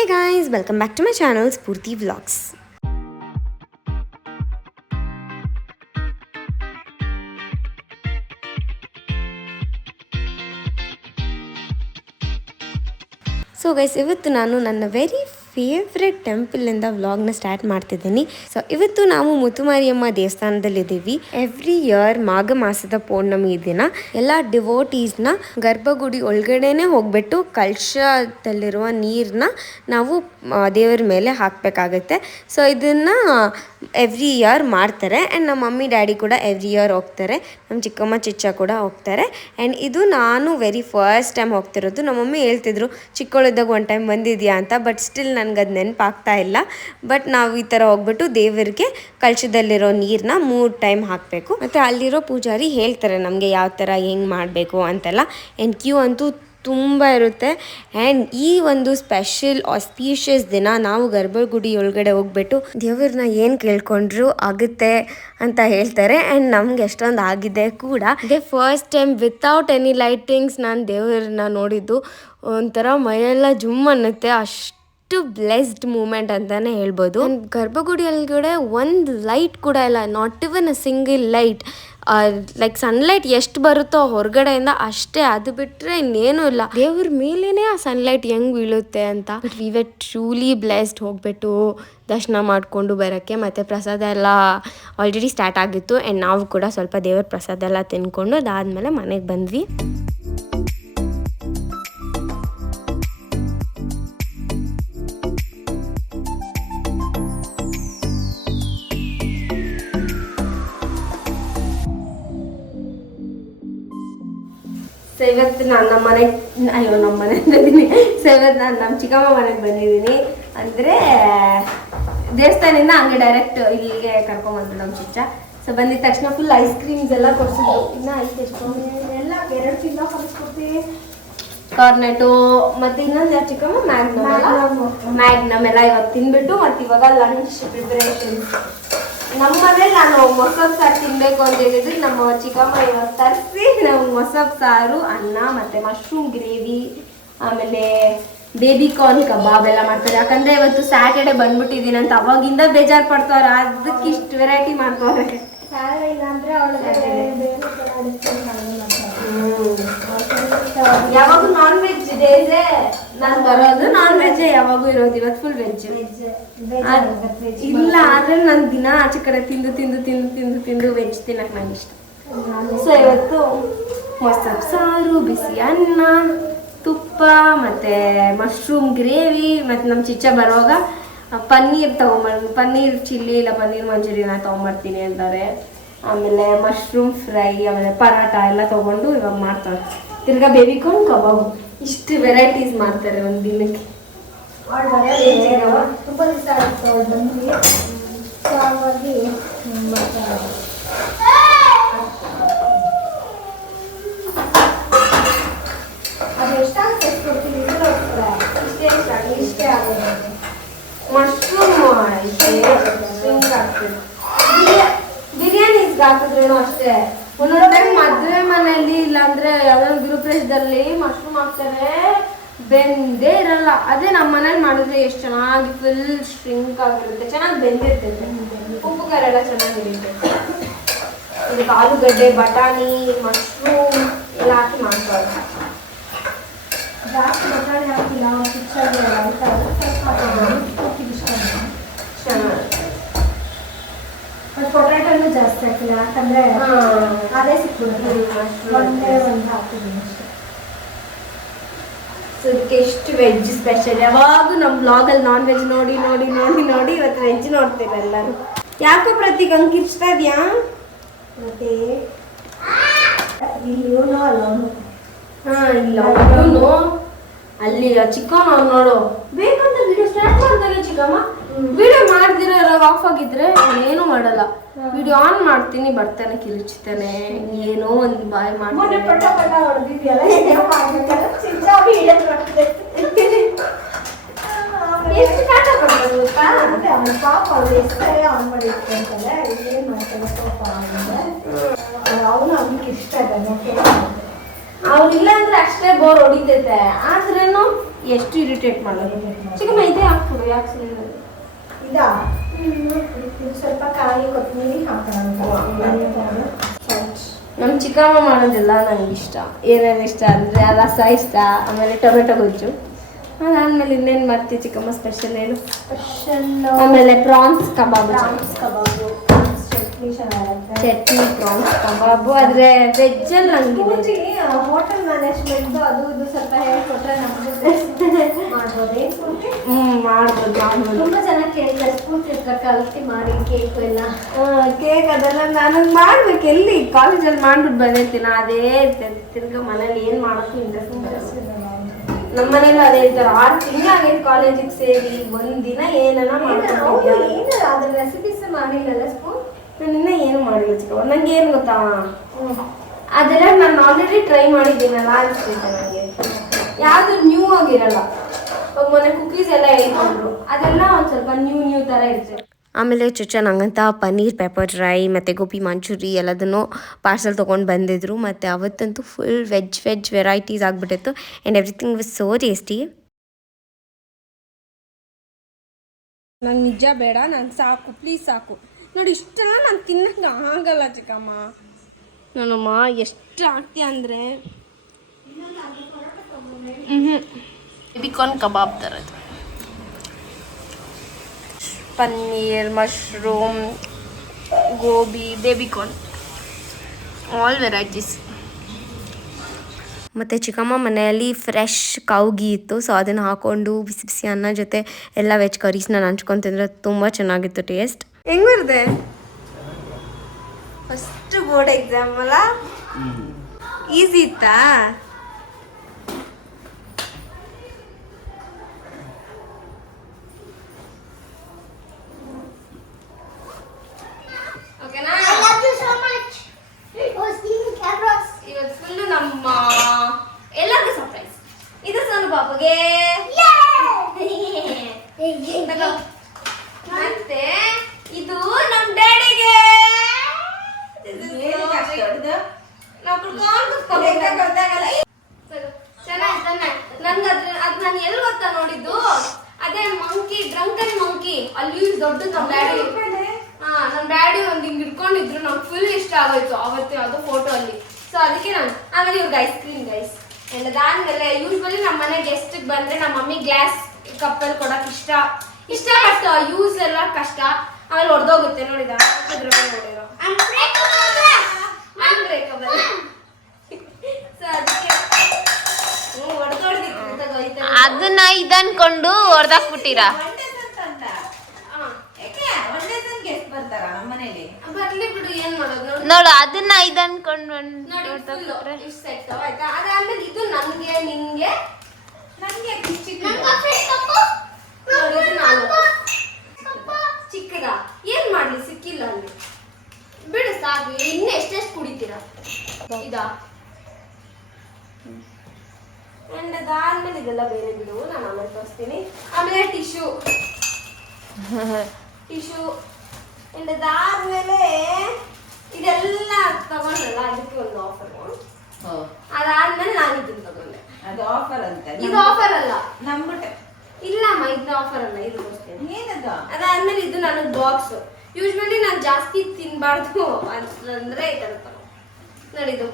Hey guys, welcome back to my channel Spurti Vlogs. So guys, ಇವತ್ತು ನಾನು ನನ್ನ very favourite ಟೆಂಪಲಿಂದ ವ್ಲಾಗ್ನ start ಮಾಡ್ತಿದ್ದೀನಿ. ಸೊ ಇವತ್ತು ನಾವು ಮುತ್ತುಮಾರಿಯಮ್ಮ ದೇವಸ್ಥಾನದಲ್ಲಿದ್ದೀವಿ. ಎವ್ರಿ ಇಯರ್ ಮಾಘ ಮಾಸದ ಪೌರ್ಣಮಿ ದಿನ ಎಲ್ಲ ಡಿವೋಟೀಸ್ನ ಗರ್ಭಗುಡಿ ಒಳಗಡೆನೆ ಹೋಗ್ಬಿಟ್ಟು ಕಲಶದಲ್ಲಿರುವ ನೀರನ್ನ ನಾವು ದೇವರ ಮೇಲೆ ಹಾಕಬೇಕಾಗತ್ತೆ. ಸೊ ಇದನ್ನು ಎವ್ರಿ ಇಯರ್ ಮಾಡ್ತಾರೆ. ಆ್ಯಂಡ್ ನಮ್ಮ ಮಮ್ಮಿ ಡ್ಯಾಡಿ ಕೂಡ ಎವ್ರಿ ಇಯರ್ ಹೋಗ್ತಾರೆ. ನಮ್ಮ ಚಿಕ್ಕಮ್ಮ ಚಿಚ್ಚ ಕೂಡ ಹೋಗ್ತಾರೆ. ಆ್ಯಂಡ್ ಇದು ನಾನು ವೆರಿ ಫಸ್ಟ್ ಟೈಮ್ ಹೋಗ್ತಿರೋದು. ನಮ್ಮ ಮಮ್ಮಿ ಹೇಳ್ತಿದ್ರು ಚಿಕ್ಕವಳಿದ್ದಾಗ ಒನ್ ಟೈಮ್ ಬಂದಿದ್ಯಾ ಅಂತ. ಬಟ್ ಸ್ಟಿಲ್ ನನಗೆ ಅದು ನೆನಪಾಗ್ತಾ ಇಲ್ಲ. ಬಟ್ ನಾವು ಈ ಥರ ಹೋಗ್ಬಿಟ್ಟು ದೇವರಿಗೆ ಕಲಶದಲ್ಲಿರೋ ನೀರನ್ನ 3 ಟೈಮ್ ಹಾಕಬೇಕು. ಮತ್ತು ಅಲ್ಲಿರೋ ಪೂಜಾರಿ ಹೇಳ್ತಾರೆ ನಮಗೆ ಯಾವ ಥರ ಹೆಂಗೆ ಮಾಡಬೇಕು ಅಂತೆಲ್ಲ. ಆ್ಯಂಡ್ ಕ್ಯೂ ಅಂತೂ ತುಂಬ ಇರುತ್ತೆ. ಆ್ಯಂಡ್ ಈ ಒಂದು ಸ್ಪೆಷಲ್ ಆಸ್ಪೀಷಿಯಸ್ ದಿನ ನಾವು ಗರ್ಭಗುಡಿ ಒಳಗಡೆ ಹೋಗ್ಬಿಟ್ಟು ದೇವ್ರನ್ನ ಏನು ಕೇಳ್ಕೊಂಡ್ರು ಆಗುತ್ತೆ ಅಂತ ಹೇಳ್ತಾರೆ. ಆ್ಯಂಡ್ ನಮ್ಗೆ ಎಷ್ಟೊಂದು ಆಗಿದೆ ಕೂಡ. ಇದೇ first time without any lightings ನಾನು ದೇವ್ರನ್ನ ನೋಡಿದ್ದು. ಒಂಥರ ಮೈಯೆಲ್ಲ ಜುಮ್ ಅನ್ನುತ್ತೆ. ಅಷ್ಟು ಬ್ಲೆಸ್ಡ್ ಮೂಮೆಂಟ್ ಅಂತಲೇ ಹೇಳ್ಬೋದು. ಗರ್ಭಗುಡಿ ಒಳಗಡೆ ಒಂದು ಲೈಟ್ ಕೂಡ ಇಲ್ಲ, not even a single light. Like sunlight ಎಷ್ಟು ಬರುತ್ತೋ ಹೊರಗಡೆಯಿಂದ ಅಷ್ಟೇ, ಅದು ಬಿಟ್ಟರೆ ಇನ್ನೇನು ಇಲ್ಲ. ದೇವ್ರ ಮೇಲೇ ಆ ಸನ್ಲೈಟ್ ಹೆಂಗೆ ಬೀಳುತ್ತೆ ಅಂತ. But we were truly blessed ಹೋಗ್ಬಿಟ್ಟು ದರ್ಶನ ಮಾಡಿಕೊಂಡು ಬರೋಕ್ಕೆ. ಮತ್ತು ಪ್ರಸಾದ ಎಲ್ಲ ಆಲ್ರೆಡಿ ಸ್ಟಾರ್ಟ್ ಆಗಿತ್ತು. ಆ್ಯಂಡ್ ನಾವು ಕೂಡ ಸ್ವಲ್ಪ ದೇವ್ರ ಪ್ರಸಾದ ಎಲ್ಲ ತಿನ್ಕೊಂಡು ಅದಾದಮೇಲೆ ಮನೆಗೆ ಬಂದ್ವಿ. ಸೊ ಇವತ್ತು ನಾನು ನಮ್ಮ ಮನೆಗೆ ಸೊ ಇವತ್ತು ನಾನು ನಮ್ಮ ಚಿಕ್ಕಮ್ಮ ಮನೆಗೆ ಬಂದಿದ್ದೀನಿ. ಅಂದರೆ ದೇವಸ್ಥಾನದಿಂದ ಹಂಗೆ ಡೈರೆಕ್ಟ್ ಇಲ್ಲಿಗೆ ಕರ್ಕೊಂಬಂದ್ರು ನಮ್ಮ ಚಿಚ್ಚ. ಸೊ ಬಂದಿದ ತಕ್ಷಣ ಫುಲ್ ಐಸ್ ಕ್ರೀಮ್ಸ್ ಎಲ್ಲ ಕೊಡ್ಸಿದ್ರು. ಇನ್ನೂ ಐತೆ ಎಷ್ಟೊಂದು ಎಲ್ಲ 2 ತಿಂಗಳು ಕಲಿಸ್ಕೊಡ್ತೀವಿ. ಕಾರ್ನೆಟು ಮತ್ತು ಇನ್ನೊಂದು ಯಾರು ಚಿಕ್ಕಮ್ಮ ಮ್ಯಾಗ್ನಮ್ ಎಲ್ಲ ಇವತ್ತು ತಿನ್ಬಿಟ್ಟು ಮತ್ತು ಇವಾಗ ಲಂಚ್ ಪ್ರಿಪರೇಷನ್. ನಮ್ಮ ಮನೇಲಿ ನಾನು ಮೊಸರು ಸಾರು ತಿನ್ನಬೇಕು ಅಂತ ಹೇಳಿದ್ರೆ ನಮ್ಮ ಚಿಕ್ಕಮ್ಮ ಇವತ್ತು ತರಿಸಿ ನಾವು ಮೊಸರು ಸಾರು, ಅನ್ನ ಮತ್ತು ಮಶ್ರೂಮ್ ಗ್ರೇವಿ, ಆಮೇಲೆ ಬೇಬಿ ಕಾರ್ನ್ ಕಬಾಬ್ ಎಲ್ಲ ಮಾಡ್ತಾರೆ. ಯಾಕಂದರೆ ಇವತ್ತು ಸ್ಯಾಟರ್ಡೆ ಬಂದ್ಬಿಟ್ಟಿದ್ದೀನಿ ಅಂತ ಅವಾಗಿಂದ ಬೇಜಾರು ಪಡ್ತವ್ರೆ. ಅದಕ್ಕೆ ಇಷ್ಟು ವೆರೈಟಿ ಮಾಡ್ತವ್ರೆ. ಯಾವಾಗೂ ನಾನ್ ವೆಜ್ ಇದೆ. ನಾನು ಬರೋದು ನಾನ್ ವೆಜ್ ಯಾವಾಗೂ ಇರೋದು. ಇವತ್ತು ಫುಲ್ ವೆಜ್ ಇಲ್ಲ. ಆದ್ರೆ ನಾನು ದಿನ ಆಚೆ ಕಡೆ ತಿಂದು ವೆಜ್ ತಿನ್ನಕ್ ನಂಗೆ ಇಷ್ಟ. ಸೊ ಇವತ್ತು ಮೊಸರು ಸಾರು, ಬಿಸಿ ಅನ್ನ, ತುಪ್ಪ ಮತ್ತೆ ಮಶ್ರೂಮ್ ಗ್ರೇವಿ. ಮತ್ತು ನಮ್ಮ ಚಿಚ್ಚ ಬರುವಾಗ ಪನ್ನೀರ್ ಪನ್ನೀರ್ ಚಿಲ್ಲಿ ಇಲ್ಲ ಪನ್ನೀರ್ ಮಂಚೂರಿಯನ್ ತೊಗೊಂಬರ್ತೀನಿ ಅಂತಾರೆ. ಆಮೇಲೆ ಮಶ್ರೂಮ್ ಫ್ರೈ, ಆಮೇಲೆ ಪರಾಟ ಎಲ್ಲ ತೊಗೊಂಡು ಇವಾಗ ಮಾಡ್ತಾರೆ. ತಿರ್ಗಾ ಬೇಬಿ ಕಾರ್ನ್ ಕಬಾಬ್, ಇಷ್ಟು ವೆರೈಟೀಸ್ ಮಾಡ್ತಾರೆ ಒಂದು ದಿನಕ್ಕೆ. ತುಂಬ ದಿವಸ ಆಗುತ್ತೆ ಬಂದು. ಸೊ ಹಾಗಾಗಿ ಅದು ಎಷ್ಟಾಗುತ್ತೆ ಎಷ್ಟು ಕೊಡ್ತೀವಿ ಇಷ್ಟೇ ಆಗೋದು. ಮಶ್ರೂಮ್ ಬಿರಿಯಾನಿಸ್ಗೆ ಹಾಕಿದ್ರೇನು ಅಷ್ಟೇ. ಒಂದೊಂದು ಟೈಮ್ ಮದುವೆ ಮನೆಯಲ್ಲಿ ಇಲ್ಲಾಂದ್ರೆ ಯಾವ್ದಾದ್ರು ಗೃಹಪ್ರವೇಶದಲ್ಲಿ ಮಶ್ರೂಮ್ ಹಾಕ್ತಾರೆ, ಬೆಂದೇ ಇರಲ್ಲ. ಅದೇ ನಮ್ಮ ಮನೇಲಿ ಮಾಡಿದ್ರೆ ಎಷ್ಟು ಚೆನ್ನಾಗಿ ಫುಲ್ ಶ್ರಿಂಕ್ ಆಗಿರುತ್ತೆ, ಚೆನ್ನಾಗಿ ಬೆಂದಿರ್ತೈತೆ. ಉಪ್ಪು ಖಾರ ಎಲ್ಲ ಚೆನ್ನಾಗಿರುತ್ತೆ. ಇದಕ್ಕೆ ಆಲೂಗಡ್ಡೆ, ಬಟಾಣಿ, ಮಶ್ರೂಮ್ ಎಲ್ಲ ಹಾಕಿ ಮಾಡ್ತಾರೆ. ಜಾಸ್ತಿ ಬಟಾಣಿ ಹಾಕಿಲ್ಲ, ಪಿಕ್ಚರ್ ಚೆನ್ನಾಗಿ. ಪೊಟ್ಯಾಟೋನು ಜಾಸ್ತಿ ಹಾಕಿಲ್ಲ, ಯಾಕಂದ್ರೆ ಅದೇ ಸಿಕ್ಬಿಡುತ್ತೆ. ಒಂದೇ ಒಂದು ಹಾಕಿದ್ದೀನಿ ಅಷ್ಟೇ. ಸೊ ಇದಕ್ಕೆ ಎಷ್ಟು ವೆಜ್ ಸ್ಪೆಷಲ್. ಯಾವಾಗೂ ನಮ್ಮ ಬ್ಲಾಗಲ್ಲಿ ನಾನ್ ವೆಜ್ ನೋಡಿ ನೋಡಿ ನೋಡಿ ನೋಡಿ ಇವತ್ತು ವೆಜ್ ನೋಡ್ತೀರ ಎಲ್ಲರೂ. ಯಾಕೋ ಪ್ರತೀಕ್ ಹಂಗೆ ಕಿರ್ಚ್ತಾ ಇದೆಯಾ? ಮತ್ತೆ ಇವನು ಅಲ್ಲ ಇಲ್ಲ ಅವನು ಅಲ್ಲಿ ಚಿಕ್ಕಮ್ಮ ನೋಡು ಬೇಕಂತ ವಿಡಿಯೋ ಸ್ಟಾರ್ಟ್ ಮಾಡ್ದಾಗ ಚಿಕ್ಕಮ್ಮ ವಿಡಿಯೋ ಮಾಡ್ದಿರೋ ಆಫ್ ಆಗಿದ್ರೆ ಏನು ಮಾಡಲ್ಲ. ವಿಡಿಯೋ ಆನ್ ಮಾಡ್ತೀನಿ, ಬರ್ತಾನೆ ಕಿರುಚ್ತಾನೆ, ಏನೋ ಒಂದು ಬಾಯ್ ಮಾಡ್ತಾನೆ. ಪಟ ಪಟ ಹೊಡೆದಿದ್ಯಲ್ಲ ಎಷ್ಟು ಕಾಟ ಕೊಡ್ಬೋದು ಗೊತ್ತಾ? ಪಾಪ ಅವ್ರು ಎಷ್ಟೇ ಆನ್ ಮಾಡಿರ್ತಾರೆ ಏನು ಮಾಡ್ತಾರೆ ಪಾಪ. ಅವನು ಅವ್ನಿಗೆ ಇಷ್ಟ ಇದೆ. ಅವ್ರಿಲ್ಲ ಅಂದ್ರೆ ಅಷ್ಟೇ ಬೋರ್ ಹೊಡಿತೈತೆ. ಆದ್ರೇನು ಎಷ್ಟು ಇರಿಟೇಟ್ ಮಾಡೋದು. ಚಿಕ್ಕಮ್ಮ ಐತೆ ಯಾಕೆ ಸುಮ್ಮನೆ ಇದಾ ಇದು ಸ್ವಲ್ಪ ಕಾಯಿ ಕೊತ್ತಂಬರಿ ಹಾಕೋಣ. ನಮ್ಮ ಚಿಕ್ಕಮ್ಮ ಮಾಡೋದೆಲ್ಲ ನನಗೆ ಇಷ್ಟ. ಏನೇನು ಇಷ್ಟ ಅಂದರೆ ರಸ ಇಷ್ಟ, ಆಮೇಲೆ ಟೊಮೆಟೊ ಗೊಜ್ಜು. ಅದಾದ್ಮೇಲೆ ಇನ್ನೇನು ಮಾಡ್ತೀವಿ ಚಿಕ್ಕಮ್ಮ ಸ್ಪೆಷಲ್ ಏನು? ಆಮೇಲೆ ಪ್ರಾನ್ಸ್ ಕಬಾಬ್. ಚಟ್ನಿ ಪ್ರಾನ್ಸ್ ಕಬಾಬು. ಆದರೆ ವೆಜ್ಜಲ್ಲಿ ನನಗೆ ಹೋಟೆಲ್ ಮ್ಯಾನೇಜ್ಮೆಂಟ್ ಅದು ಇದು ಸ್ವಲ್ಪ ಹೇಳ್ಕೊಟ್ರೆ ನಮಗೂ ಮಾಡ್ಬೋದು. ಮಾಡ್ಬೋದು. ತುಂಬ ಜನ ಕೇಳ್ತಾರೆ ಸ್ಫೂರ್ತಿ ಹತ್ರ ಕಲ್ತಿ ಮಾಡಿ ಕೇಕ್ ಎಲ್ಲ. ಕೇಕ್ ಅದೆಲ್ಲ ನನಗೆ ಮಾಡ್ಬೇಕು. ಎಲ್ಲಿ ಕಾಲೇಜಲ್ಲಿ ಮಾಡ್ಬಿಟ್ಟು ಬಂದಿರ್ತೀನಿ, ಅದೇ ಇರ್ತದೆ. ತಿರ್ಗಾ ಮನೇಲಿ ಏನು ಮಾಡೋಕ್ಕೂ ಇಂಟ್ರೆಸ್ಟ್ ಬರಲ್ಲ. ನಮ್ಮ ಮನೇಲಿ ಅದೇ ಇರ್ತಾರೆ. 6 ತಿಂಗಳಾಗೈತೆ ಕಾಲೇಜಿಗೆ ಸೇರಿ, ಒಂದಿನ ಏನನ್ನ ಮಾಡ್ಕೊಂಡು ಏನು ಅದ್ರ ರೆಸಿಪೀಸ್ ಮಾಡಿಲ್ಲಲ್ಲ ಸ್ಪೂನ್. ನಾನು ಇನ್ನೂ ಏನು ಮಾಡಿಲ್ಲ ಚಿಕ್ಕವ್ವ. ನಂಗೆ ಏನು ಗೊತ್ತಾ, ಅದೆಲ್ಲ ನಾನು ಆಲ್ರೆಡಿ ಟ್ರೈ ಮಾಡಿದ್ದೀನಲ್ಲ ಅನಿಸ್ತೈತೆ ನನಗೆ. ಯಾವುದು ನ್ಯೂ ಆಗಿರಲ್ಲ. ಮೊನ್ನೆ ಕುಕೀಸ್ ಎಲ್ಲ ಹೇಳ್ಕೊಂಡ್ರು, ಅದೆಲ್ಲ ಒಂದು ಸ್ವಲ್ಪ ನ್ಯೂ ಥರ ಇರ್ತದೆ. ಆಮೇಲೆ ಚುಚ್ಚ ನಂಗಂತ ಪನ್ನೀರ್ ಪೆಪ್ಪರ್ ಡ್ರೈ ಮತ್ತು ಗೋಬಿ ಮಂಚೂರಿ ಎಲ್ಲದನ್ನು ಪಾರ್ಸಲ್ ತೊಗೊಂಡು ಬಂದಿದ್ರು. ಮತ್ತು ಅವತ್ತಂತೂ ಫುಲ್ ವೆಜ್ ವೆರೈಟೀಸ್ ಆಗಿಬಿಟ್ಟಿತ್ತು. And everything was so tasty. ನಂಗೆ ನಿಜ ಬೇಡ, ನಂಗೆ ಸಾಕು, ಪ್ಲೀಸ್ ಸಾಕು. ನೋಡಿ ಇಷ್ಟೆಲ್ಲ ನಾನು ತಿನ್ನಕ್ಕೆ ಆಗಲ್ಲ ಚಿಕ್ಕಮ್ಮ. ನಾನಮ್ಮ ಎಷ್ಟು ಆಗ್ತೀಯ ಅಂದರೆ ಬೇಬಿಕಾರ್ನ್ ಕಬಾಬ್ ಥರದ್ದು. Paneer, mushroom, gobi, baby corn, all varieties. ಮತ್ತು ಚಿಕ್ಕಮ್ಮ ಮನೆಯಲ್ಲಿ ಫ್ರೆಶ್ ಕೌಗಿ ಇತ್ತು. ಸೊ ಅದನ್ನು ಹಾಕ್ಕೊಂಡು ಬಿಸಿ ಬಿಸಿ ಅನ್ನ ಜೊತೆ ಎಲ್ಲ ವೆಜ್ ಕರೀಸ್ನ ಹಂಚ್ಕೊಂಡು ತಿಂದರೆ ತುಂಬ ಚೆನ್ನಾಗಿತ್ತು ಟೇಸ್ಟ್. ಹೆಂಗೆ ಬರುತ್ತೆ ಫಸ್ಟ್ ಬೋರ್ಡ್ ಎಕ್ಸಾಮ್ ಅಲ್ಲ? ಈಸಿ ಇತ್ತಾ? ಓಕೆನಾ? ಇವತ್ತು ಫುಲ್ಲು ನಮ್ಮ ಎಲ್ಲರಿಗೂ ಸರ್ಪ್ರೈಸ್. ಇದು ಸೋನು ಪಾಪಗೆ, ಮತ್ತೆ ಇದು ನಮ್ಮ ಡ್ಯಾಡಿಗೆ. ನನ್ಗೆ ಅದು ನಾನು ಎಲ್ಲಿ ಗೊತ್ತಾ ನೋಡಿದ್ದು, ಅದೇ ಮಂಕಿ, ಡ್ರಂಕನ್ ಮಂಕಿ. ಅಲ್ಲಿ ದೊಡ್ಡ ನಮ್ಮ ಡ್ಯಾಡಿ, ನಮ್ಮ ಡ್ಯಾಡಿ ಒಂದು ಹಿಂಗೆ ಹಿಡ್ಕೊಂಡಿದ್ರು. ನಂಗೆ ಫುಲ್ ಇಷ್ಟ ಆಗೋಯ್ತು ಅವತ್ತು ಯಾವುದೋ ಫೋಟೋ ಅಲ್ಲಿ. ಸೊ ಅದಕ್ಕೆ ನಾನು ಆಮೇಲೆ ಇವ್ರಿಗೆ ಐಸ್ ಕ್ರೀಮ್ ಗೈಸ್. ಆ್ಯಂಡ್ ಅದಾದ್ಮೇಲೆ ಯೂಶ್ವಲಿ ನಮ್ಮ ಮನೆ ಗೆಸ್ಟಿಗೆ ಬಂದರೆ ನಮ್ಮ ಮಮ್ಮಿ ಗ್ಲಾಸ್ ಕಪ್ಪಲ್ಲಿ ಕೊಡೋಕೆ ಇಷ್ಟ ಬಟ್ ಯೂಸ್ ಎಲ್ಲ ಕಷ್ಟ. ಆಮೇಲೆ ಹೊಡೆದೋಗುತ್ತೆ. ನೋಡಿದ ನೋಡಿರೋ ಅನ್ಬ್ರೇಕಬಲ್. ಸೊ ಅದಕ್ಕೆ ಹೊಡೆದೋಡ್ದಿತ್ತು. ಅದನ್ನ ಇದನ್ಕೊಂಡು ಹೊಡೆದಾಕ್ಬಿಟ್ಟಿರಾ? ಬರ್ಲಿ ಬಿಡು, ಏನ್ ಮಾಡೋದು ನೋಡು, ಅದನ್ನ ಇದನ್ಕೊಂಡು ಸೆಟ್ ಆಯ್ತಾ. ಅದಾದ್ಮೇಲೆ ಇದು ನನ್ಗೆ ನಿಂಗೆ ಚಿಕ್ಕದ ಏನ್ ಮಾಡ್ಲಿ, ಸಿಕ್ಕಿಲ್ಲ ಅಲ್ಲಿ ಬಿಡು ಸಾಕು. ಇನ್ನು ಎಷ್ಟೆಷ್ಟು ಕುಡಿತೀರಾ ಇದಾ? ಅಂಡ್ ಅದಾದ್ಮೇಲೆ ಇದೆಲ್ಲ ಬೇರೆ ಬಿಡು, ನಾನು ಆಮೇಲೆ ತೋರಿಸ್ತೀನಿ. ಆಮೇಲೆ ಟಿಶ್ಯೂ ಅಂಡ್ ಅದಾದ್ಮೇಲೆ ಇದೆಲ್ಲ ತಗೊಂಡ್ರಲ್ಲ, ಅದಕ್ಕೆ ಒಂದು ಆಫರ್. ಅದಾದ್ಮೇಲೆ ನಾನು ಇದನ್ನ ತಗೊಂಡೆ. ಅದು ಆಫರ್ ಅಂತ. ಇದು ಆಫರ್ ಅಲ್ಲ, ನಂಬಿಟ್ಟೆ. ಇಲ್ಲಮ್ಮ ಇದು ಆಫರ್ ಅಲ್ಲ, ಇದು ತೋರಿಸ್ತೀನಿ. ಏನದು? ಅದಾದ್ಮೇಲೆ ಇದು ನನಗೆ ಬಾಕ್ಸ್. ಯೂಶ್ವಲಿ ನಾನು ಜಾಸ್ತಿ ತಿನ್ಬಾರ್ದು ಅಂತಂದ್ರೆ ಈ ಥರ ತಗೋ. ನೋಡಿದು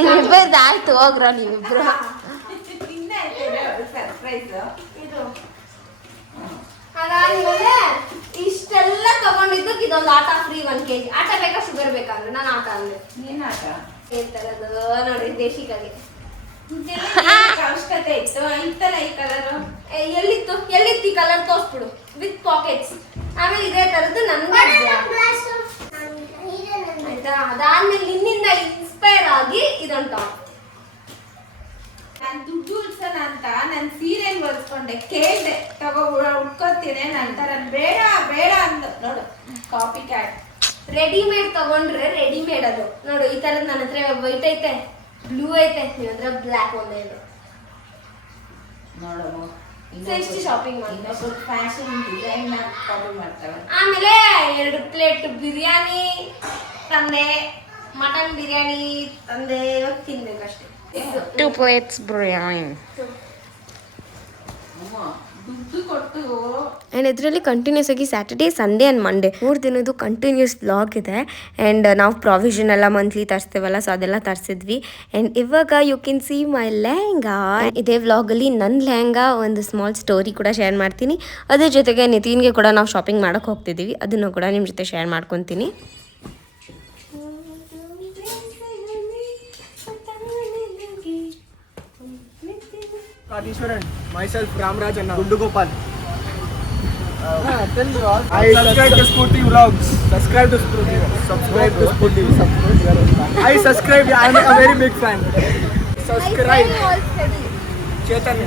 ನೀವಿಬ್ಬರದ್ದು ಆಯ್ತು, ಹೋಗ್ರ ನೀವಿಬ್ರು. ಸರ್ಪ್ರೈಸ್ ಇದು. ಅದಾದ್ಮೇಲೆ ಇಷ್ಟೆಲ್ಲ ತಗೊಂಡಿದ್ದಕ್ಕೆ ಇದೊಂದು ಆಟ ಫ್ರೀ 1 kg. ಆಟ ಬೇಕಾ ಶುಗರ್ ಬೇಕಂದ್ರೆ ನಾನು ಆಟ ಅಂದೆ. ಏನ್ ಆಟ? ಹೇಳ್ತಾರದು ನೋಡಿ ದೇಶಿಕಾಗೆ ಅವಶ್ಯಕತೆ ಇತ್ತು. ಇತ್ತಲ್ಲ ಈ ಕಲರ್. ಎಲ್ಲಿತ್ತು ಈ ಕಲರ್ ತೋರಿಸ್ಬಿಡು ವಿತ್ ಪಾಕೆಟ್ಸ್. ಆಮೇಲೆ ಇದೇ ತರದ್ದು ನನ್ಗೆ ಆಯ್ತಾ. ಅದಾದ್ಮೇಲೆ ನಿನ್ನಿಂದ ಇನ್ಸ್ಪೈರ್ ಆಗಿ ಇದೊಂದು ಟಾಪ್. ನಾನು ದುಡ್ಡು ಉಳ್ಸೋಣ ಅಂತ ನಾನು ಸೀರೆನ್ ಹೊಲ್ಸ್ಕೊಂಡೆ, ಕೇಳ್ದೆ ತಗೋ ಉಟ್ಕೋತೀನಿ ನಂತರ ಬೇಡ ಅಂದ. ನೋಡು ಕಾಪಿ ಕ್ಯಾಟ್. ರೆಡಿಮೇಡ್ ತಗೊಂಡ್ರೆ ರೆಡಿಮೇಡ್ ಅದು. ನೋಡು ಈ ತರದ್ ನನ್ನ ಹತ್ರ ವೈಟ್ ಐತೆ, ಬ್ಲೂ ಐತೆ, ನಿನ್ನ ಹತ್ರ ಬ್ಲ್ಯಾಕ್ ಒಂದೇ ಇದೆ. ನೋಡಮ್ಮ ಎಷ್ಟು ಶಾಪಿಂಗ್ ಮಾಡಿದೆ. ಫ್ಯಾಷನ್ ಡಿಸೈನ್ ಕಾಪಿ ಮಾಡ್ತವೆ. ಆಮೇಲೆ 2 ಪ್ಲೇಟ್ ಬಿರಿಯಾನಿ ತಂದೆ, ಮಟನ್ ಬಿರಿಯಾನಿ ತಂದೆ. ತಿನ್ಬೇಕಷ್ಟೇ. 2 plates biryani. ದುಡ್ಡು ಕೊಟ್ಟು ಆ್ಯಂಡ್ ಇದರಲ್ಲಿ ಕಂಟಿನ್ಯೂಸ್ ಆಗಿ ಸ್ಯಾಟರ್ಡೇ ಸಂಡೇ ಆ್ಯಂಡ್ ಮಂಡೇ 3 ದಿನದ್ದು ಕಂಟಿನ್ಯೂಸ್ ವ್ಲಾಗ್ ಇದೆ. ಆ್ಯಂಡ್ ನಾವು ಪ್ರಾವಿಷನ್ ಎಲ್ಲ ಮಂತ್ಲಿ ತರಿಸ್ತೇವಲ್ಲ, ಸೊ ಅದೆಲ್ಲ ತರಿಸಿದ್ವಿ. ಆ್ಯಂಡ್ ಇವಾಗ you can see my lehenga. ಇದೇ ವ್ಲಾಗಲ್ಲಿ ನನ್ನ ಲೆಹಂಗಾ ಒಂದು ಸ್ಮಾಲ್ ಸ್ಟೋರಿ ಕೂಡ ಶೇರ್ ಮಾಡ್ತೀನಿ. ಅದ್ರ ಜೊತೆಗೆ ನಿತಿನ್ಗೆ ಕೂಡ ನಾವು ಶಾಪಿಂಗ್ ಮಾಡೋಕ್ಕೆ ಹೋಗ್ತಿದ್ದೀವಿ, ಅದನ್ನು ಕೂಡ ನಿಮ್ಮ ಜೊತೆ ಶೇರ್ ಮಾಡ್ಕೊತೀನಿ. Kartishwaran, myself Ramraj Anna, Gundu Gopal. I subscribe to Spurti Vlogs. Subscribe to Spurti. Subscribe to Spurti. I subscribe. I am a very big fan. Subscribe. Chaitanya.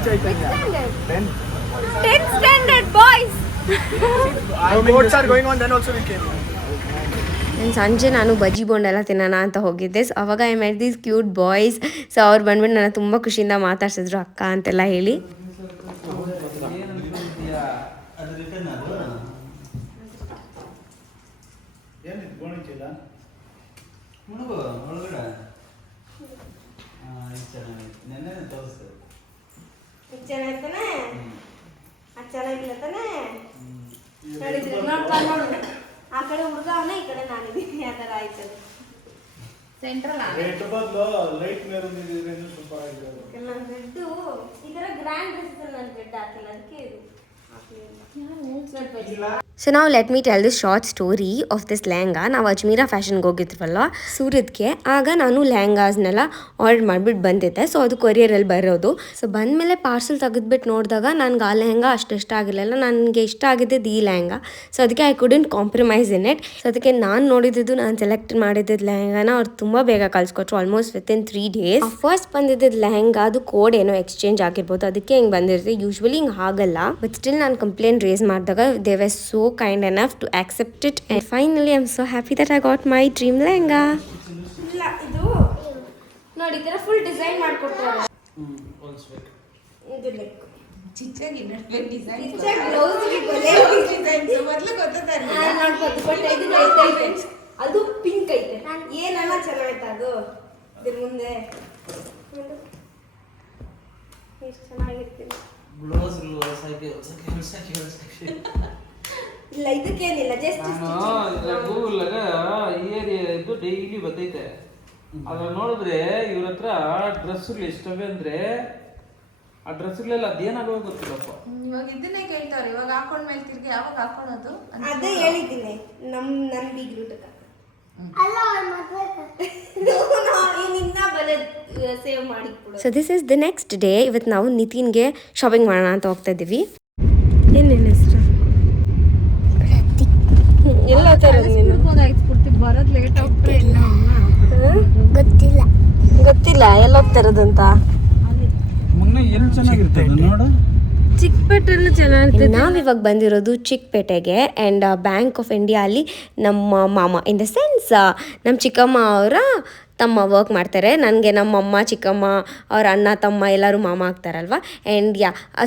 Then 10th standard boys. our boards are going on. Then also we came. ನಾನು ಸಂಜೆ ನಾನು ಬಜ್ಜಿ ಬೋಂಡೆಲ್ಲ ತಿನ್ನೋಣ ಅಂತ ಹೋಗಿದ್ದೆ. So ಅವಾಗ I met these cute boys. So ಅವ್ರು ಬಂದ್ಬಿಟ್ಟು ನನ್ನ ತುಂಬ ಖುಷಿಯಿಂದ ಮಾತಾಡ್ಸಿದ್ರು ಅಕ್ಕ ಅಂತೆಲ್ಲ ಹೇಳಿ. ಆ ಕಡೆ ಹುಡುಗ ಅವನ, ಈ ಕಡೆ ನಾನಿದ್ದೀನಿ. ಆ ಥರ ಆಯ್ತು. ಸೆಂಟ್ರಲ್ ನನ್ನ ಬೆಡ್ಡು ಈ ಥರ ಗ್ರ್ಯಾಂಡ್ ಡ್ರೆಸ್ ನನ್ನ ಬೆಡ್ ಹಾಕಿಲ್ಲ, ಅದಕ್ಕೆ ಇದು ಸೊ ನಾವು let me tell this short story of this lehenga. ನಾವು ಅಜ್ಮೀರಾ ಫ್ಯಾಷನ್ಗೆ ಹೋಗಿದ್ವಲ್ವ ಸೂರತ್ಗೆ, ಆಗ ನಾನು ಲೆಹಂಗಾಸ್ನೆಲ್ಲ ಆರ್ಡರ್ ಮಾಡಿಬಿಟ್ಟು ಬಂದಿದ್ದೆ. ಸೊ ಅದು ಕೊರಿಯರಲ್ಲಿ ಬರೋದು. ಸೊ ಬಂದಮೇಲೆ ಪಾರ್ಸಲ್ ತೆಗೆದ್ಬಿಟ್ಟು ನೋಡಿದಾಗ ನನಗೆ ಆ ಲೆಹಂಗಾ ಅಷ್ಟು ಇಷ್ಟ ಆಗಿರಲಿಲ್ಲ. ನನಗೆ ಇಷ್ಟ ಆಗಿದ್ದು ಈ ಲೆಹಂಗಾ. ಸೊ ಅದಕ್ಕೆ I couldn't compromise in it. So ಅದಕ್ಕೆ ನಾನು ನೋಡಿದ್ದು, ನಾನು ಸೆಲೆಕ್ಟ್ ಮಾಡಿದ್ದು ಲೆಹಂಗಾನ ಅವ್ರು ತುಂಬ ಬೇಗ ಕಳ್ಸಿಕೊಟ್ರು, ಆಲ್ಮೋಸ್ಟ್ ವಿತಿನ್ 3 days. ಫಸ್ಟ್ ಬಂದಿದ್ದು ಲೆಹಂಗಾ ಅದು ಕೋಡ್ ಏನೋ ಎಕ್ಸ್ಚೇಂಜ್ ಆಗಿರ್ಬೋದು, ಅದಕ್ಕೆ ಹಿಂಗೆ ಬಂದಿರುತ್ತೆ. ಯೂಶ್ವಲಿ ಹಿಂಗೆ ಆಗಲ್ಲ, ಬಟ್ ಸ್ಟಿಲ್ ನಾನು ಕಂಪ್ಲೇಂಟ್ ರೇಸ್ ಮಾಡಿದಾಗ they were so kind enough to accept it, and finally I'm so happy that I got my dream lehenga. ಇಲ್ಲ, ಇದು ನೋಡಿ ಈ ಥರ ಫುಲ್ ಡಿಸೈನ್ ಮಾಡಿಕೊಡ್ತಾರೆ. ಇದು ಲೆಕ್ ಚಿಚ್ಚಾಗಿ ಡಿಸೈನ್ ಬ್ಲೌಸ್ಗೆ ಮೊದಲು ಗೊತ್ತಾರ ನೋಡ್ಬೋದು. ಬಟ್ ಇದು ಐತೆ, ಅದು ಪಿಂಕ್ ಐತೆ. ಏನನ್ನ ಚೆನ್ನಾಗೈತೆ ಅದು. ಇದ್ರ ಮುಂದೆ ಎಷ್ಟು ಚೆನ್ನಾಗಿರ್ತೀನಿ. ಇಲ್ಲ, ಇದಕ್ಕೇನಿಲ್ಲ, ಜಸ್ಟ್ ಗೂಗಲ್ನಾಗ ಈ ಏರಿಯಾ ಇದು ಡೈಲಿ ಬರ್ತೈತೆ. ಅದ್ರ ನೋಡಿದ್ರೆ ಇವ್ರ ಹತ್ರ ಡ್ರೆಸ್ಗಳು ಎಷ್ಟವೆ ಅಂದ್ರೆ ಆ ಡ್ರೆಸ್ಗಳೆಲ್ಲ ಅದೇನಾಗುವ ಗೊತ್ತಿಲ್ಲಪ್ಪ. ಇವಾಗ ಇದನ್ನೇ ಕೇಳ್ತಾವ್ರೆ, ಇವಾಗ ಹಾಕೊಂಡ್ಮೇಲೆ ತಿರ್ಗಿ ಯಾವಾಗ ಹಾಕೊಳೋದು? ಅದೇ ಹೇಳಿದ್ದೀನಿ ನನ್ನ ಬೀಗ್ರೂಟಕ. ಸೇವ್ ಮಾಡಿ. So this is the next day. ಇವತ್ತು ನಾವು ನಿತಿನ್ಗೆ ಶಾಪಿಂಗ್ ಮಾಡೋಣ ಅಂತ ಹೋಗ್ತಾ ಇದ್ದೀವಿ. ಏನೇನು ಹೆಸರು ಎಲ್ಲ ಬರೋದು ಲೇಟ್ ಆಗ್ಬಿಟ್ರೆ ಗೊತ್ತಿಲ್ಲ ಎಲ್ಲ ಹೋಗ್ತಿರೋದಂತ. ಮುನ್ನ ಎಲ್ಲಿ ಚೆನ್ನಾಗಿರ್ತದೆ ನೋಡು. ಚಿಕ್ಕಪೇಟೆಲ್ಲೂ ಚೆನ್ನಾಗಿರ್ತದೆ. ನಾವಿವಾಗ ಬಂದಿರೋದು ಚಿಕ್ಕಪೇಟೆಗೆ. ಆ್ಯಂಡ್ ಬ್ಯಾಂಕ್ ಆಫ್ ಇಂಡಿಯಾ ಅಲ್ಲಿ ನಮ್ಮ ಮಾಮ, ಇನ್ ದ ಸೆನ್ಸ್ ನಮ್ಮ ಚಿಕ್ಕಮ್ಮ ಅವರ ತಮ್ಮ ವರ್ಕ್ ಮಾಡ್ತಾರೆ. ನನಗೆ ನಮ್ಮಮ್ಮ, ಚಿಕ್ಕಮ್ಮ, ಅವ್ರ ಅಣ್ಣ, ತಮ್ಮ ಎಲ್ಲರೂ ಮಾಮ ಆಗ್ತಾರಲ್ವ. ಆ್ಯಂಡ್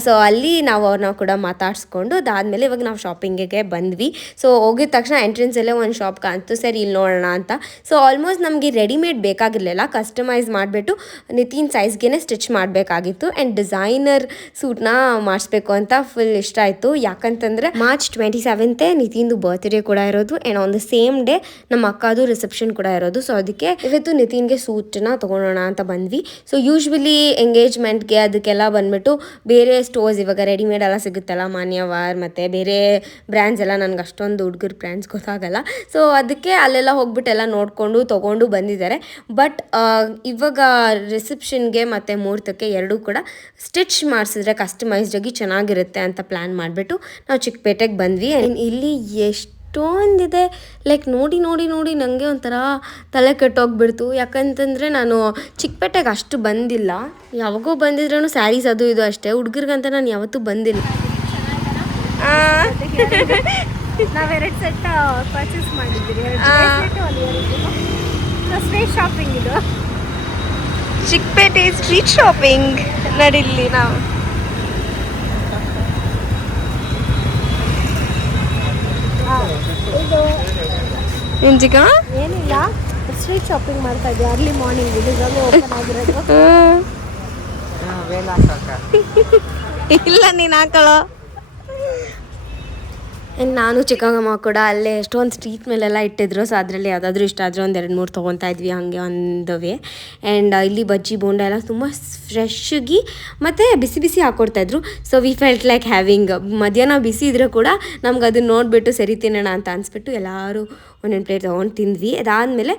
ಸೊ ಅಲ್ಲಿ ನಾವು ಅವ್ರನ್ನ ಕೂಡ ಮಾತಾಡಿಸ್ಕೊಂಡು ಅದಾದಮೇಲೆ ಇವಾಗ ನಾವು ಶಾಪಿಂಗಿಗೆ ಬಂದ್ವಿ. ಸೊ ಹೋಗಿದ ತಕ್ಷಣ ಎಂಟ್ರೆನ್ಸಲ್ಲೇ ಒಂದು ಶಾಪ್ ಕಾಣ್ತು, ಸರಿ ಇಲ್ಲಿ ನೋಡೋಣ ಅಂತ. ಸೊ ಆಲ್ಮೋಸ್ಟ್ ನಮಗೆ ರೆಡಿಮೇಡ್ ಬೇಕಾಗಿರಲಿಲ್ಲ, ಕಸ್ಟಮೈಸ್ ಮಾಡಿಬಿಟ್ಟು ನಿತಿನ್ ಸೈಜ್ಗೆ ಸ್ಟಿಚ್ ಮಾಡಬೇಕಾಗಿತ್ತು. ಆ್ಯಂಡ್ ಡಿಸೈನರ್ ಸೂಟ್ನ ಮಾಡಿಸ್ಬೇಕು ಅಂತ ಫುಲ್ ಇಷ್ಟ ಆಯಿತು. ಯಾಕಂತಂದರೆ March 27 ನಿತಿನ್ದು ಬರ್ತ್ಡೇ ಕೂಡ ಇರೋದು. And on the same day ನಮ್ಮ ಅಕ್ಕದು ರಿಸೆಪ್ಷನ್ ಕೂಡ ಇರೋದು. ಸೊ ಅದಕ್ಕೆ ಇವತ್ತು ನಿತಿನ್ಗೆ ಸೂಟನ್ನ ತೊಗೊಳೋಣ ಅಂತ ಬಂದ್ವಿ. ಸೊ ಯೂಶ್ವಲಿ ಎಂಗೇಜ್ಮೆಂಟ್ಗೆ ಅದಕ್ಕೆಲ್ಲ ಬಂದ್ಬಿಟ್ಟು ಬೇರೆ ಸ್ಟೋರ್ಸ್, ಇವಾಗ ರೆಡಿಮೇಡ್ ಎಲ್ಲ ಸಿಗುತ್ತಲ್ಲ, ಮಾನ್ಯವಾರ್ ಮತ್ತು ಬೇರೆ ಬ್ರ್ಯಾಂಡ್ಸ್ ಎಲ್ಲ, ನನಗೆ ಅಷ್ಟೊಂದು ಹುಡುಗರ ಬ್ರ್ಯಾಂಡ್ಸ್ ಗೊತ್ತಾಗಲ್ಲ. ಸೊ ಅದಕ್ಕೆ ಅಲ್ಲೆಲ್ಲ ಹೋಗ್ಬಿಟ್ಟು ಎಲ್ಲ ನೋಡಿಕೊಂಡು ತೊಗೊಂಡು ಬಂದಿದ್ದಾರೆ. ಬಟ್ ಇವಾಗ ರಿಸೆಪ್ಷನ್ಗೆ ಮತ್ತು ಮುಹೂರ್ತಕ್ಕೆ ಎರಡೂ ಕೂಡ ಸ್ಟಿಚ್ ಮಾಡಿಸಿದ್ರೆ ಕಸ್ಟಮೈಸ್ಡಾಗಿ ಚೆನ್ನಾಗಿರುತ್ತೆ ಅಂತ ಪ್ಲ್ಯಾನ್ ಮಾಡಿಬಿಟ್ಟು ನಾವು ಚಿಕ್ಕಪೇಟೆಗೆ ಬಂದ್ವಿ. ಇಲ್ಲಿ ಎಷ್ಟೊಂದಿದೆ, ಲೈಕ್ ನೋಡಿ ನೋಡಿ ನೋಡಿ ನನಗೆ ಒಂಥರ ತಲೆ ಕೆಟ್ಟೋಗ್ಬಿಡ್ತು. ಯಾಕಂತಂದರೆ ನಾನು ಚಿಕ್ಕಪೇಟೆಗೆ ಅಷ್ಟು ಬಂದಿಲ್ಲ, ಯಾವಾಗೋ ಬಂದಿದ್ರೂ ಸ್ಯಾರೀಸ್ ಅದು ಇದು ಅಷ್ಟೇ. ಹುಡುಗರಿಗಂತ ನಾನು ಯಾವತ್ತೂ ಬಂದಿಲ್ಲ. ನಾವೆರಡು ಸೆಟ್ ಪರ್ಚೇಸ್ ಮಾಡಿದ್ದೀವಿ. ಸ್ಟ್ರೀಟ್ ಶಾಪಿಂಗ್ ಇದು. ಚಿಕ್ಕಪೇಟೆ ಸ್ಟ್ರೀಟ್ ಶಾಪಿಂಗ್ ನಡಿಲ್ಲಿ ನಾವು. ಇದು ಏನಿಲ್ಲ, ಸ್ಟ್ರೀಟ್ ಶಾಪಿಂಗ್ ಮಾಡ್ತಾ ಇದ್ವಿ ಅರ್ಲಿ ಮಾರ್ನಿಂಗ್ ನಿಜವಾಗ್ಲೂ ಓಪನ್ ಆಗಿರೋದು. ಇಲ್ಲ ನೀನು ಹಾಕೊಳ್ಳೋ. ಆ್ಯಂಡ್ ನಾನು ಚಿಕ್ಕಮ್ಮ ಕೂಡ ಅಲ್ಲೇ ಎಷ್ಟೊಂದು ಸ್ಟ್ರೀಟ್ ಮೇಲೆಲ್ಲ ಇಟ್ಟಿದ್ರು. ಸೊ ಅದರಲ್ಲಿ ಯಾವುದಾದ್ರೂ ಇಷ್ಟ ಆದರೆ ಒಂದು 2-3 ತೊಗೊತಾ ಇದ್ವಿ ಹಾಗೆ ಒಂದು ವೇ. ಆ್ಯಂಡ್ ಇಲ್ಲಿ ಬಜ್ಜಿ ಬೋಂಡ ಎಲ್ಲ ತುಂಬ ಫ್ರೆಶ್ಶಾಗಿ ಮತ್ತು ಬಿಸಿ ಬಿಸಿ ಹಾಕ್ಕೊಡ್ತಾಯಿದ್ರು. So we felt like having ಮಧ್ಯಾಹ್ನ ಬಿಸಿ ಇದ್ರೂ ಕೂಡ ನಮ್ಗೆ ಅದನ್ನ ನೋಡಿಬಿಟ್ಟು ಸರಿ ತಿನ್ನೋಣ ಅಂತ ಅನಿಸ್ಬಿಟ್ಟು ಎಲ್ಲರೂ ಒಂದೊಂದು ಪ್ಲೇಟ್ ತೊಗೊಂಡು ತಿಂದ್ವಿ. ಅದಾದಮೇಲೆ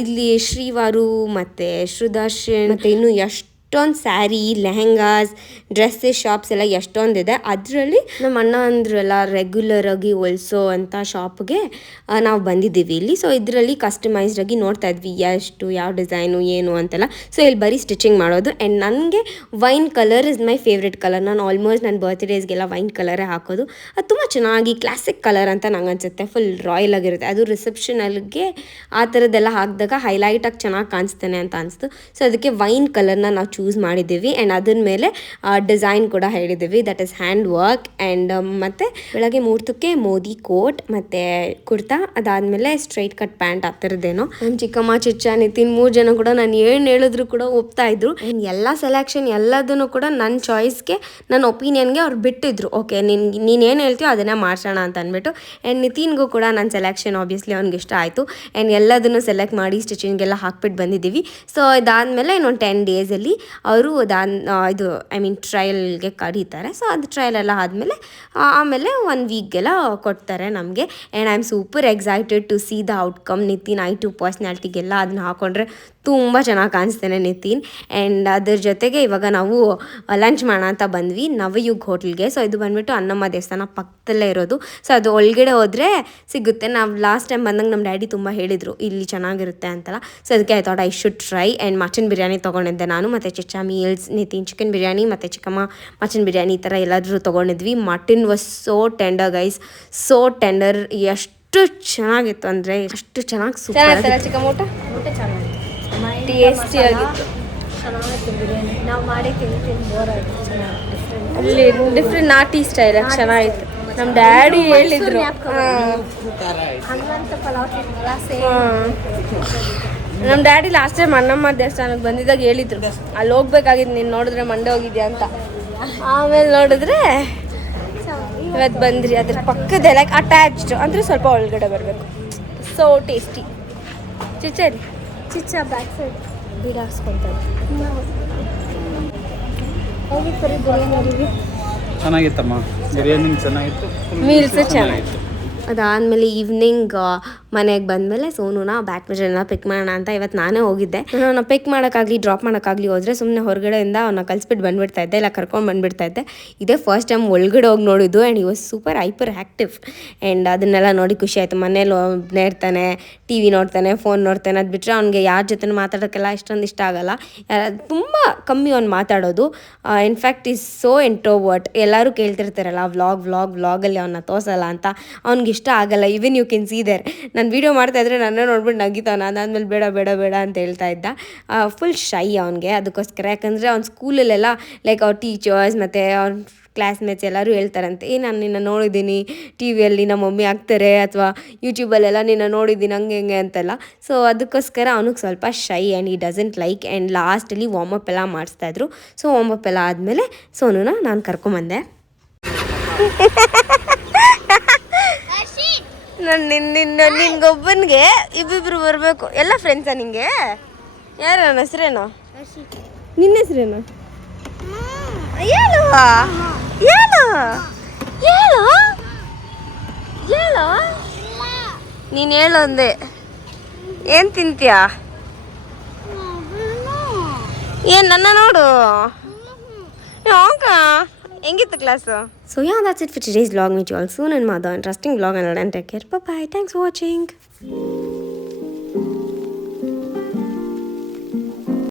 ಇಲ್ಲಿ ಶ್ರೀವಾರು ಮತ್ತು ಶ್ರುದರ್ಶನ್ ಮತ್ತು ಇನ್ನೂ ಎಷ್ಟೊಂದು ಸ್ಯಾರಿ, ಲೆಹೆಂಗಾಸ್, ಡ್ರೆಸ್ಸಸ್ ಶಾಪ್ಸ್ ಎಲ್ಲ ಎಷ್ಟೊಂದಿದೆ. ಅದರಲ್ಲಿ ನಮ್ಮ ಅಣ್ಣ ಅಂದ್ರೆಲ್ಲ ರೆಗ್ಯುಲರಾಗಿ ಹೊಲಿಸೋ ಅಂಥ ಶಾಪ್ಗೆ ನಾವು ಬಂದಿದ್ದೀವಿ ಇಲ್ಲಿ. ಸೊ ಇದರಲ್ಲಿ ಕಸ್ಟಮೈಸ್ಡಾಗಿ ನೋಡ್ತಾ ಇದ್ವಿ ಎಷ್ಟು ಯಾವ ಡಿಸೈನು ಏನು ಅಂತೆಲ್ಲ. ಸೊ ಇಲ್ಲಿ ಬರೀ ಸ್ಟಿಚಿಂಗ್ ಮಾಡೋದು. ಆ್ಯಂಡ್ ನನಗೆ wine colour is my favourite colour. ನಾನು ಆಲ್ಮೋಸ್ಟ್ ನನ್ನ ಬರ್ತ್ಡೇಸ್ಗೆಲ್ಲ ವೈನ್ ಕಲರೇ ಹಾಕೋದು. ಅದು ತುಂಬ ಚೆನ್ನಾಗಿ ಕ್ಲಾಸಿಕ್ ಕಲರ್ ಅಂತ ನಂಗೆ ಅನಿಸುತ್ತೆ. ಫುಲ್ ರಾಯಲ್ ಆಗಿರುತ್ತೆ. ಅದು ರಿಸೆಪ್ಷನಲ್ಗೆ ಆ ಥರದ್ದೆಲ್ಲ ಹಾಕಿದಾಗ ಹೈಲೈಟಾಗಿ ಚೆನ್ನಾಗಿ ಕಾಣಿಸ್ತಾನೆ ಅಂತ ಅನಿಸ್ತು. ಸೊ ಅದಕ್ಕೆ ವೈನ್ ಕಲರ್ನ ನಾವು ಚೂಸ್ ಮಾಡಿದ್ದೀವಿ. ಆ್ಯಂಡ್ ಅದ್ರ ಮೇಲೆ ಡಿಸೈನ್ ಕೂಡ ಹೇಳಿದ್ದೀವಿ, that is hand work. And ಮತ್ತು ಬೆಳಗ್ಗೆ ಮುಹೂರ್ತಕ್ಕೆ ಮೋದಿ ಕೋಟ್ ಮತ್ತು ಕುರ್ತಾ, ಅದಾದಮೇಲೆ ಸ್ಟ್ರೈಟ್ ಕಟ್ ಪ್ಯಾಂಟ್ ಆ ಥರದ್ದೇನೋ. ನಮ್ಮ ಚಿಕ್ಕಮ್ಮ, ಚಿಚ್ಚ, ನಿತಿನ್ 3 ಜನ ಕೂಡ ನಾನು ಏನು ಹೇಳಿದ್ರು ಕೂಡ ಒಪ್ತಾ ಇದ್ರು. ಆ್ಯಂಡ್ ಎಲ್ಲ ಸೆಲೆಕ್ಷನ್ ಎಲ್ಲದನ್ನು ಕೂಡ ನನ್ನ ಚಾಯ್ಸ್ಗೆ, ನನ್ನ ಒಪಿನಿಯನ್ಗೆ ಅವ್ರು ಬಿಟ್ಟಿದ್ರು. ಓಕೆ ನೀನೇನು ಹೇಳ್ತೀಯೋ ಅದನ್ನೇ ಮಾಡ್ಸೋಣ ಅಂತ ಅಂದ್ಬಿಟ್ಟು. ಆ್ಯಂಡ್ ನಿತಿನ್ಗೂ ಕೂಡ ನನ್ನ ಸೆಲೆಕ್ಷನ್ ಆಬ್ವಿಯಸ್ಲಿ ಅವ್ನಿಗೆ ಇಷ್ಟ ಆಯಿತು. ಆ್ಯಂಡ್ ಎಲ್ಲದನ್ನು ಸೆಲೆಕ್ಟ್ ಮಾಡಿ ಸ್ಟಿಚಿಂಗೆಲ್ಲ ಹಾಕ್ಬಿಟ್ಟು ಬಂದಿದ್ದೀವಿ. ಸೊ ಇದಾದಮೇಲೆ ಇನ್ನೊಂದು 10 ಡೇಸಲ್ಲಿ ಅವರು ಇದು ಟ್ರಯಲ್ಗೆ ಕರೀತಾರೆ. ಸೊ ಅದು ಟ್ರಯಲ್ ಎಲ್ಲ ಆದಮೇಲೆ ಆಮೇಲೆ 1 ವೀಕ್ಗೆಲ್ಲ ಕೊಡ್ತಾರೆ ನಮಗೆ. And I am super excited to see the outcome. Nitin I2 ಪರ್ಸ್ನಾಲಿಟಿಗೆಲ್ಲ ಅದನ್ನ ಹಾಕೊಂಡ್ರೆ ತುಂಬ ಚೆನ್ನಾಗಿ ಕಾಣಿಸ್ತೇನೆ ನಿತಿನ್. ಆ್ಯಂಡ್ ಅದ್ರ ಜೊತೆಗೆ ಇವಾಗ ನಾವು ಲಂಚ್ ಮಾಡೋಣ ಅಂತ ಬಂದ್ವಿ ನವಯುಗ್ ಹೋಟ್ಲ್ಗೆ. ಸೊ ಇದು ಬಂದುಬಿಟ್ಟು ಅನ್ನಮ್ಮ ದೇವಸ್ಥಾನ ಪಕ್ಕದಲ್ಲೇ ಇರೋದು. ಸೊ ಅದು ಒಳಗಡೆ ಹೋದರೆ ಸಿಗುತ್ತೆ. ನಾವು ಲಾಸ್ಟ್ ಟೈಮ್ ಬಂದಾಗ ನಮ್ಮ ಡ್ಯಾಡಿ ತುಂಬ ಹೇಳಿದರು ಇಲ್ಲಿ ಚೆನ್ನಾಗಿರುತ್ತೆ ಅಂತಲ್ಲ. ಸೊ ಅದಕ್ಕೆ I thought I should try. And mutton biryani ತೊಗೊಂಡಿದ್ದೆ ನಾನು, ಮತ್ತು ಚಿಚ್ಚಾ ಮೀಲ್ಸ್, ನಿತಿನ್ ಚಿಕನ್ ಬಿರಿಯಾನಿ, ಮತ್ತು ಚಿಕ್ಕಮ್ಮ ಮಟನ್ ಬಿರಿಯಾನಿ ಈ ಥರ ಎಲ್ಲಾದರೂ ತೊಗೊಂಡಿದ್ವಿ. Mutton was so tender guys, so tender. ಎಷ್ಟು ಚೆನ್ನಾಗಿತ್ತು ಅಂದರೆ ಅಷ್ಟು ಚೆನ್ನಾಗಿ ಸೂಪರ್. ಚಿಕ್ಕಮ್ಮ ಊಟ ಚೆನ್ನಾಗಿತ್ತು, ಟೇಸ್ಟಿ ಆಗಿತ್ತು. ಚೆನ್ನಾಗಿತ್ತು ಬಿರಿಯಾನಿ. ನಾವು ಮಾಡಿ ತಿಂದು ಬೋರ್ ಆಯಿತು. ಚೆನ್ನಾಗಿ ಅಲ್ಲಿ ಡಿಫ್ರೆಂಟ್ ನಾಟಿ ಸ್ಟೈಲ್ ಚೆನ್ನಾಗಿತ್ತು. ನಮ್ಮ ಡ್ಯಾಡಿ ಹೇಳಿದ್ರು ಹನುಮಂತ ಪಲಾವ್ ತಿನ್ನಲ್ಲ ಸೇಮ್. ನಮ್ಮ ಡ್ಯಾಡಿ ಲಾಸ್ಟ್ ಟೈಮ್ ಅನ್ನಮ್ಮ ದೇವಸ್ಥಾನಕ್ಕೆ ಬಂದಿದ್ದಾಗ ಹೇಳಿದ್ರು ಅಲ್ಲಿ ಹೋಗ್ಬೇಕಾಗಿದ್ದು, ನೀನು ನೋಡಿದ್ರೆ ಮಂಡೆ ಹೋಗಿದ್ಯಾ ಅಂತ. ಆಮೇಲೆ ನೋಡಿದ್ರೆ ಇವತ್ತು ಬಂದ್ರಿ. ಅದ್ರ ಪಕ್ಕದ ಲೈಕ್ ಅಟ್ಯಾಚ್ಡ್ ಅಂದರೆ ಸ್ವಲ್ಪ ಒಳಗಡೆ ಬರಬೇಕು. So tasty. ಚಿಚ್ಚರಿ ಚಿಚ್ಚ ಬ್ಯಾಕ್ ಸೈಡ್ ಬೀಡಾಡ್ಸ್ಕೊತಾರೆ. ಹೋಗಿತ್ತು ಬರೀ ಬಿರಿಯಾನಿ. ಚೆನ್ನಾಗಿತ್ತಮ್ಮ, ಬಿರಿಯಾನಿ ಚೆನ್ನಾಗಿತ್ತು, ಮೀಲ್ಸ್ ಚೆನ್ನಾಗಿತ್ತು. ಅದಾದಮೇಲೆ ಈವ್ನಿಂಗ್ ಮನೆಗೆ ಬಂದಮೇಲೆ ಸೋನುನ ಬ್ಯಾಡ್ಮಿಂಟನ್ನ ಪಿಕ್ ಮಾಡೋಣ ಅಂತ ಇವತ್ತು ನಾನೇ ಹೋಗಿದ್ದೆ. ನಾನು ಪಿಕ್ ಮಾಡೋಕ್ಕಾಗಲಿ ಡ್ರಾಪ್ ಮಾಡೋಕ್ಕಾಗಲಿ ಹೋದರೆ ಸುಮ್ಮನೆ ಹೊರಗಡೆಯಿಂದ ಅವನ್ನ ಕಲಿಸ್ಬಿಟ್ಟು ಬಂದುಬಿಡ್ತಾ ಇದ್ದೆ, ಇಲ್ಲ ಕರ್ಕೊಂಡು ಬಂದುಬಿಡ್ತಾ ಇದ್ದೆ. ಇದೇ ಫಸ್ಟ್ ಟೈಮ್ ಒಳಗಡೆ ಹೋಗಿ ನೋಡಿದ್ದು. And was super hyper active. And ಅದನ್ನೆಲ್ಲ ನೋಡಿ ಖುಷಿ ಆಯಿತು. ಮನೇಲಿ ಒಬ್ಬನೇ ಇರ್ತಾನೆ, TV ನೋಡ್ತಾನೆ, ಫೋನ್ ನೋಡ್ತಾನೆ. ಅದು ಬಿಟ್ಟರೆ ಅವ್ನಿಗೆ ಯಾರ ಜೊತೆ ಮಾತಾಡೋಕ್ಕೆಲ್ಲ ಇಷ್ಟೊಂದು ಇಷ್ಟ ಆಗೋಲ್ಲ. ತುಂಬ ಕಮ್ಮಿ ಅವ್ನು ಮಾತಾಡೋದು. In fact is so introvert. ಎಲ್ಲರೂ ಕೇಳ್ತಿರ್ತಾರಲ್ಲ ವ್ಲಾಗಲ್ಲಿ ಅವನ್ನ ತೋರಿಸಲ್ಲ ಅಂತ. ಅವ್ನಿಗೆ ಇಷ್ಟ ಆಗಲ್ಲ. Even you can see there. ನಾನು ವೀಡಿಯೋ ಮಾಡ್ತಾಯಿದ್ರೆ ನನ್ನ ನೋಡ್ಬಿಟ್ಟು ನಗಿತಾನೆ. ಅದಾದಮೇಲೆ ಬೇಡ ಅಂತ ಹೇಳ್ತಾ ಇದ್ದ. ಫುಲ್ ಶೈ ಅವನಿಗೆ. ಅದಕ್ಕೋಸ್ಕರ ಯಾಕಂದರೆ ಅವ್ನ ಸ್ಕೂಲಲ್ಲೆಲ್ಲ ಲೈಕ್ ಅವ್ರ ಟೀಚರ್ಸ್ ಮತ್ತು ಅವ್ರ ಕ್ಲಾಸ್ಮೇಟ್ಸ್ ಎಲ್ಲರೂ ಹೇಳ್ತಾರಂತೆ, ನಾನು ನಿನ್ನ ನೋಡಿದ್ದೀನಿ TV ನಮ್ಮ ಮಮ್ಮಿ ಹಾಕ್ತಾರೆ ಅಥವಾ ಯೂಟ್ಯೂಬಲ್ಲೆಲ್ಲ ನಿನ್ನ ನೋಡಿದ್ದೀನಿ ಹಂಗೆ ಅಂತೆಲ್ಲ. ಸೊ ಅದಕ್ಕೋಸ್ಕರ ಅವನಿಗೆ ಸ್ವಲ್ಪ ಶೈ ಆ್ಯಂಡ್ ಈ ಡಸಂಟ್ ಲೈಕ್. ಆ್ಯಂಡ್ ಲಾಸ್ಟಲ್ಲಿ ವಾರ್ಮಪ್ ಎಲ್ಲ ಮಾಡಿಸ್ತಾಯಿದ್ರು. ಸೊ ವಾರ್ಮಪ್ ಎಲ್ಲ ಆದಮೇಲೆ ಸೋನುನ ನಾನು ಕರ್ಕೊಂಬಂದೆ. ನಾನು ನಿನ್ಗೊಬ್ಬನಿಗೆ ಇಬ್ಬಿಬ್ರು ಬರಬೇಕು. ಎಲ್ಲ ಫ್ರೆಂಡ್ಸಾ ನಿಂಗೆ? ಯಾರು? ನನ್ನ ಹೆಸ್ರೇನು? ನಿನ್ನ ಹೆಸ್ರೇನು? ಹೇಳು ನೀನು ಹೇಳು ಅಂದೆ. ಏನು ತಿಂತೀಯಾ? ಏನು ನನ್ನ ನೋಡು. ಹೆಂಗಿತ್ತು class? So yeah, that's it for today's vlog. Meet you all soon in another interesting vlog and take care. Bye bye. Thanks for watching.